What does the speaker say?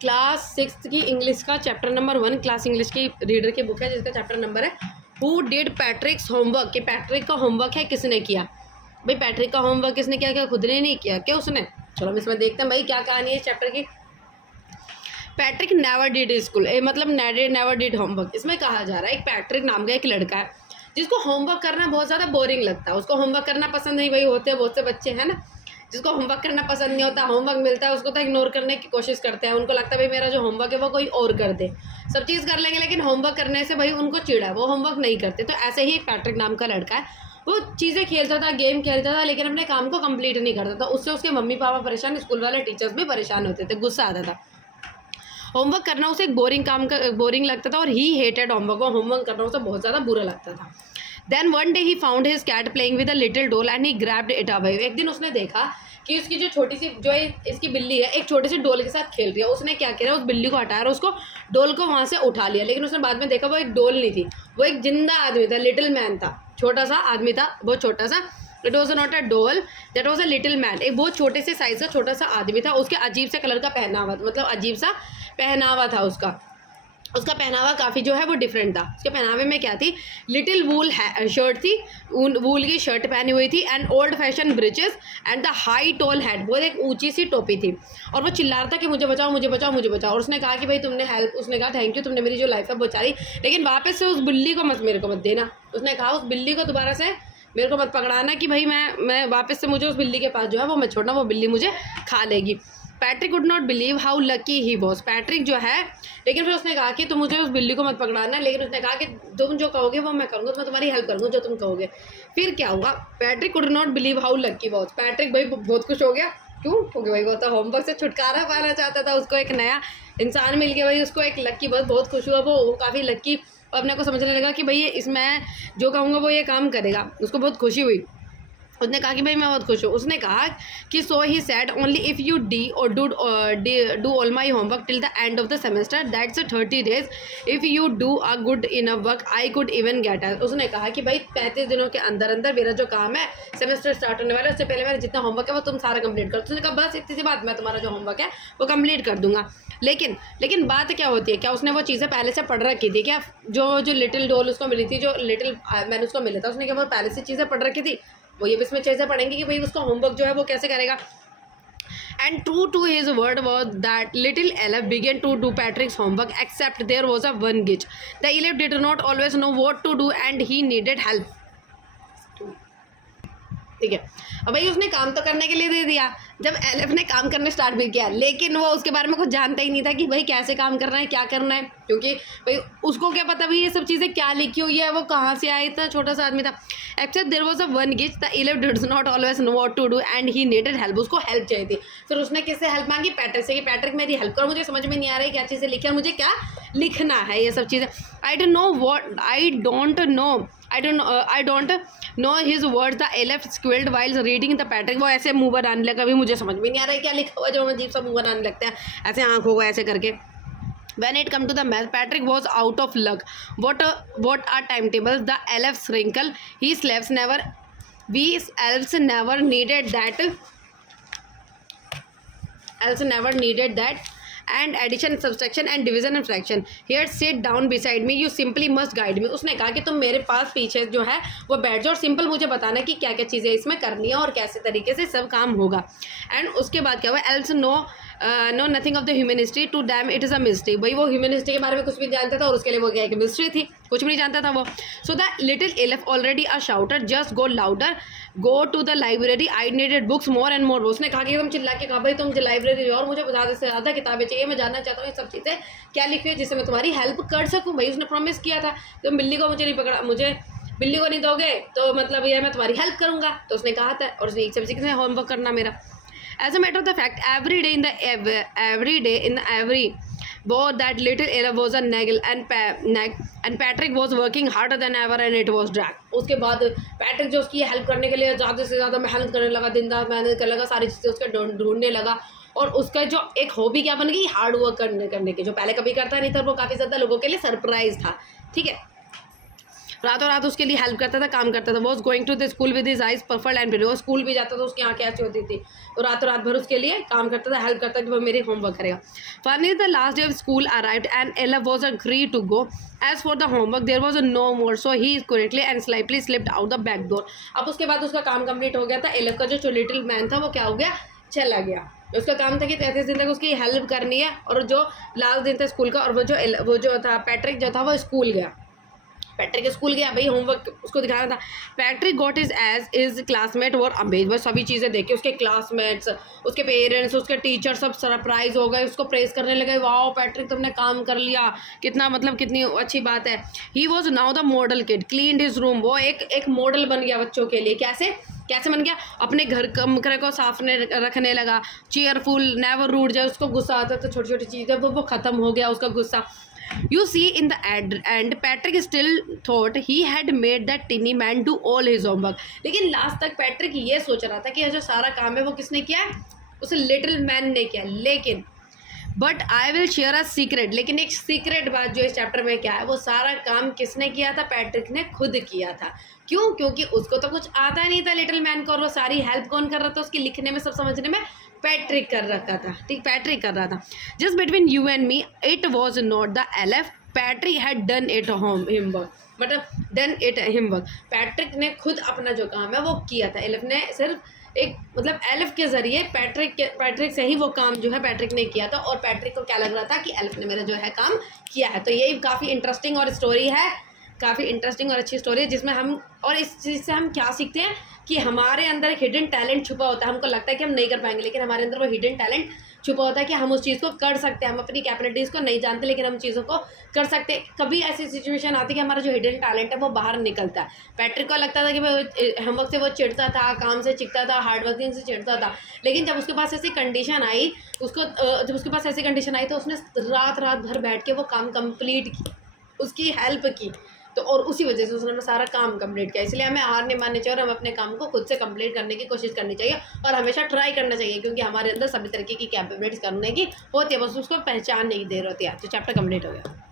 Class 6 की English का chapter number 1 class English की रीडर की बुक है जिसका चैप्टर नंबर है हु डिड पैट्रिक्स होमवर्क, कि पैट्रिक का होमवर्क है किसने किया। भाई पैट्रिक का होमवर्क किसने किया, क्या खुद ने नहीं किया, क्या उसने। चलो हम इसमें देखते हैं भाई क्या कहानी है इस चैप्टर की। पैट्रिक नेवर डिड स्कूल, मतलब नेवर डिड होमवर्क। इसमें कहा जा रहा है एक पैट्रिक नाम का एक लड़का है जिसको होमवर्क करना बहुत ज़्यादा बोरिंग लगता है। उसको होमवर्क करना पसंद नहीं, भाई होते हैं बहुत से बच्चे हैं ना जिसको होमवर्क करना पसंद नहीं होता, होमवर्क मिलता है उसको तो इग्नोर करने की कोशिश करते हैं। उनको लगता है भाई मेरा जो होमवर्क है वो कोई और कर दे, सब चीज़ कर लेंगे लेकिन होमवर्क करने से भाई उनको चिढ़ा, वो होमवर्क नहीं करते। तो ऐसे ही एक पैट्रिक नाम का लड़का है, वो चीज़ें खेलता था, गेम खेलता था, लेकिन अपने काम को कंप्लीट नहीं करता था। उससे उसके मम्मी पापा परेशान, स्कूल वाले टीचर्स भी परेशान होते थे, गुस्सा आता था। होमवर्क करना उसे एक बोरिंग लगता था और ही हेटेड होमवर्क, वो होमवर्क करना उसे बहुत ज़्यादा बुरा लगता था। Then one day he found his cat playing with a little doll and he grabbed it away. एक दिन उसने देखा कि उसकी जो छोटी सी जो इसकी बिल्ली है एक छोटे से डोल के साथ खेल रही है। उसने क्या किया, उस बिल्ली को हटाया और उसको डोल को वहाँ से उठा लिया। लेकिन उसने बाद में देखा वो एक डोल नहीं थी, वो एक जिंदा आदमी था, लिटिल मैन था, छोटा सा आदमी था, बहुत छोटा सा। इट वॉज नॉट अ डोल, that was a little man, एक बहुत छोटे से साइज का छोटा सा आदमी था। उसके अजीब से कलर का पहनावा, मतलब अजीब सा पहनावा था उसका पहनावा काफ़ी जो है वो डिफरेंट था। उसके पहनावे में क्या थी, लिटिल वूल शर्ट थी, वूल की शर्ट पहनी हुई थी, and old fashion breeches and the high tall head, वो एक ऊंची सी टोपी थी। और वो चिल्ला रहा था कि मुझे बचाओ मुझे बचाओ मुझे बचाओ। और उसने कहा कि भाई तुमने हेल्प, उसने कहा थैंक यू, तुमने मेरी जो लाइफ है बचाई, लेकिन वापस से उस बिल्ली को मेरे को मत देना। उसने कहा उस बिल्ली को दोबारा से मेरे को मत पकड़ाना कि भाई मैं वापस से मुझे उस बिल्ली के पास जो है वो मत छोड़ना, वो बिल्ली मुझे खा लेगी। Patrick would not believe how lucky he was, Patrick जो है, लेकिन फिर उसने कहा कि तुम मुझे उस बिल्ली को मत पकड़ाना, लेकिन उसने कहा कि तुम जो कहोगे वो मैं करूँगा, तो मैं तुम्हारी हेल्प करूँगा जो तुम कहोगे। फिर क्या हुआ, Patrick could not believe how lucky was, Patrick भाई बहुत खुश हो गया। क्यों, क्योंकि भाई वो तो होमवर्क से छुटकारा पाना चाहता था, उसको एक नया इंसान मिल गया भाई, उसको एक लकी, बहुत खुश हुआ वो काफ़ी लकी, अपने को समझने लगा कि भाई ये इसमें जो कहूँगा वो ये काम करेगा, उसको बहुत खुशी हुई। उसने कहा कि भाई मैं बहुत खुश हूँ। उसने कहा कि so he said only if you डी और do all my homework till the end of the semester that's 30 days, if you do a good in a work I could even get A. उसने कहा कि भाई 35 दिनों के अंदर अंदर मेरा जो काम है, सेमेस्टर स्टार्ट होने वाला है, उससे पहले मेरा जितना होमवर्क है वो तुम सारा कंप्लीट कर। उसने कहा बस इतनी सी बात, मैं तुम्हारा जो होमवर्क है वो कंप्लीट कर दूंगा। लेकिन बात क्या होती है, क्या उसने वो चीज़ें पहले से पढ़ रखी थी क्या, जो लिटिल डॉल उसको मिली थी, जो लिटिल मैन उसको मिला था, उसने क्या वो पहले से चीज़ें पढ़ रखी थी, वो ये भी इसमें चीज़ें पढ़ेंगे कि भाई उसका होमवर्क जो है वो कैसे करेगा। And true to his word was that little Elef began to do Patrick's homework, except there was a one glitch. The Elef did not always know what to do and he needed help. ठीक है, अब भाई उसने काम तो करने के लिए दे दिया, जब एलेफ ने काम करने स्टार्ट भी किया, लेकिन वो उसके बारे में कुछ जानता ही नहीं था कि भाई कैसे काम करना है, क्या करना है, क्योंकि भाई उसको क्या पता भाई ये सब चीज़ें क्या लिखी हुई है, वो कहाँ से आई, इतना छोटा सा आदमी था। Except there was a one hitch, the elf did not always know what to do and he needed help, उसको हेल्प चाहिए थी। फिर उसने किससे हेल्प मांगी, पैट्रिक से, कि पैट्रिक मेरी हेल्प करो, मुझे समझ में नहीं आ रही क्या चीज़ें लिखी और मुझे क्या लिखना है, ये सब चीज़ें। I don't know his words, the elf squealed while reading the Patrick, वो ऐसे मुँह बनाने लगा, कभी मुझे समझ में नहीं आ रहा है क्या लिखा हुआ, जो अजीब सा मुँह बनाने लगता है ऐसे आँखों को ऐसे करके। When it come to the math, Patrick was out of luck. What are timetables? The elves wrinkle. His slaves never. We elves never needed that. Elves never needed that. And addition, subtraction and division and fraction. Here sit down beside me. You simply must guide me. उसने कहा कि तुम मेरे पास पीछे जो है वो बैठ जाओ और सिंपल मुझे बताना कि क्या क्या चीज़ें इसमें करनी है और कैसे तरीके से सब काम होगा। एंड उसके बाद क्या हुआ, else know nothing of the human history, to damn it is a mystery. भाई वो ह्यूमन हिस्ट्री के बारे में कुछ भी जानता था और उसके लिए वो क्या एक मिस्ट्री थी, कुछ भी नहीं जानता था वो। So the little elf already a shouter, just go louder, go to the library, I needed books more and more. उसने कहा कि एकदम चिल्ला के कहा भाई तुम लाइब्रेरी और मुझे ज़्यादा से ज़्यादा किताबें चाहिए, मैं जानना चाहता हूँ ये सब चीज़ें क्या लिखी है जिससे मैं तुम्हारी हेल्प कर सकूँ। भाई उसने प्रॉमिस किया था तुम बिल्ली को मुझे नहीं पकड़ा, मुझे बिल्ली को नहीं दोगे तो मतलब ये मैं तुम्हारी हेल्प करूँगा, तो उसने कहा था। और उसने एक सब चीज़ होमवर्क करना मेरा। As a matter of the fact, every day in every both that little Ella was a naggle and Patrick was working harder than ever and it was drag. उसके बाद पैट्रिक जो उसकी हेल्प करने के लिए ज़्यादा से ज़्यादा मेहनत करने लगा, दिन रात मेहनत करने लगा, सारी चीज़ें उसके ढूंढने लगा। और उसका जो एक हॉबी क्या बन गई, हार्ड वर्क करने की, जो पहले कभी करता नहीं था, वो काफ़ी ज़्यादा लोगों के लिए सरप्राइज था। ठीक है, रातों रात उसके लिए हेल्प करता था, काम करता था। Was going to the school with his eyes purple and वो स्कूल भी जाता था, उसकी आंखें ऐसी होती थी, तो रातों रात भर उसके लिए काम करता था, हेल्प करता था कि वो मेरी होमवर्क करेगा। Finally the last day of school arrived and Ella was agree to go. As for the homework there was no more, so he correctly and slightly slipped out the back door. अब उसके बाद उसका काम complete हो गया था। एलफ का जो लिटिल मैन था वो क्या हो गया, चला गया। उसका काम था कि 33 दिन तक उसकी हेल्प करनी है, और जो लास्ट दिन था स्कूल का, और वो जो था पैट्रिक जो था वो स्कूल गया। पैट्रिक स्कूल गया, भाई होमवर्क उसको दिखाना था। Patrick got is classmate were amaze, बस सभी चीज़ें देख के उसके क्लासमेट्स, उसके पेरेंट्स, उसके टीचर सब सरप्राइज हो गए, उसको प्रेस करने लगे, वाओ पैट्रिक तुमने काम कर लिया, कितना मतलब कितनी अच्छी बात है। He was now the model kid, cleaned his room, वो एक मॉडल बन गया बच्चों के लिए। कैसे बन गया, अपने घर कमरे को साफ रखने लगा, चेयरफुल, नेवर रूड। जब उसको गुस्सा आता तो छोटी छोटी चीज़ें वो ख़त्म हो गया उसका गुस्सा। You see, in the end, Patrick still thought he had made that tiny man do all his homework. लेकिन लास्ट तक पैट्रिक ये सोच रहा था कि ये जो सारा काम है वो किसने किया है, उसे लिटिल मैन ने किया। लेकिन but I will share a secret, लेकिन एक सीक्रेट बात जो इस चैप्टर में क्या है, वो सारा काम किसने किया था, पैट्रिक ने खुद किया था। क्यों? क्योंकि उसको तो कुछ आता नहीं था लिटिल मैन को, और वो सारी हेल्प कौन कर रहा था उसकी लिखने में, सब समझने में पैट्रिक कर रखा था। ठीक, पैट्रिक कर रहा था। Just between you and me it was not the elf, Patrick had done it homework, मतलब डन इट हिमवर्क। पैट्रिक ने खुद अपना जो काम है वो किया था। एलफ ने सिर्फ एक मतलब एल्फ के ज़रिए पैट्रिक से ही वो काम जो है पैट्रिक ने किया था, और पैट्रिक को क्या लग रहा था कि एल्फ ने मेरा जो है काम किया है। तो ये काफ़ी इंटरेस्टिंग और स्टोरी है, काफ़ी इंटरेस्टिंग और अच्छी स्टोरी है, जिसमें हम, और इस चीज़ से हम क्या सीखते हैं कि हमारे अंदर एक हिडन टैलेंट छुपा होता है। हमको लगता है कि हम नहीं कर पाएंगे, लेकिन हमारे अंदर वो हिडन टैलेंट छुपा होता है कि हम उस चीज़ को कर सकते हैं। हम अपनी कैपेबिलिटीज़ को नहीं जानते, लेकिन हम चीज़ों को कर सकते हैं। कभी ऐसी सिचुएशन आती है कि हमारा जो हिडन टैलेंट है वो बाहर निकलता है। पैट्रिक को लगता था कि भाई होमवर्क से वो चिढ़ता था, काम से चिढ़ता था, हार्ड वर्किंग से चिढ़ता था, लेकिन जब उसके पास ऐसी कंडीशन आई, जब उसके पास ऐसी कंडीशन आई तो उसने रात भर बैठ के वो काम कंप्लीट की, उसकी हेल्प की, तो और उसी वजह से उसने सारा काम कंप्लीट किया। इसलिए हमें हार नहीं माननी चाहिए और हम अपने काम को खुद से कंप्लीट करने की कोशिश करनी चाहिए, और हमेशा ट्राई करना चाहिए, क्योंकि हमारे अंदर सभी तरीके की कैपेबिलिटीज़ करने की होती है, बस उसको पहचान नहीं दे रही होती है। तो चैप्टर कंप्लीट हो गया।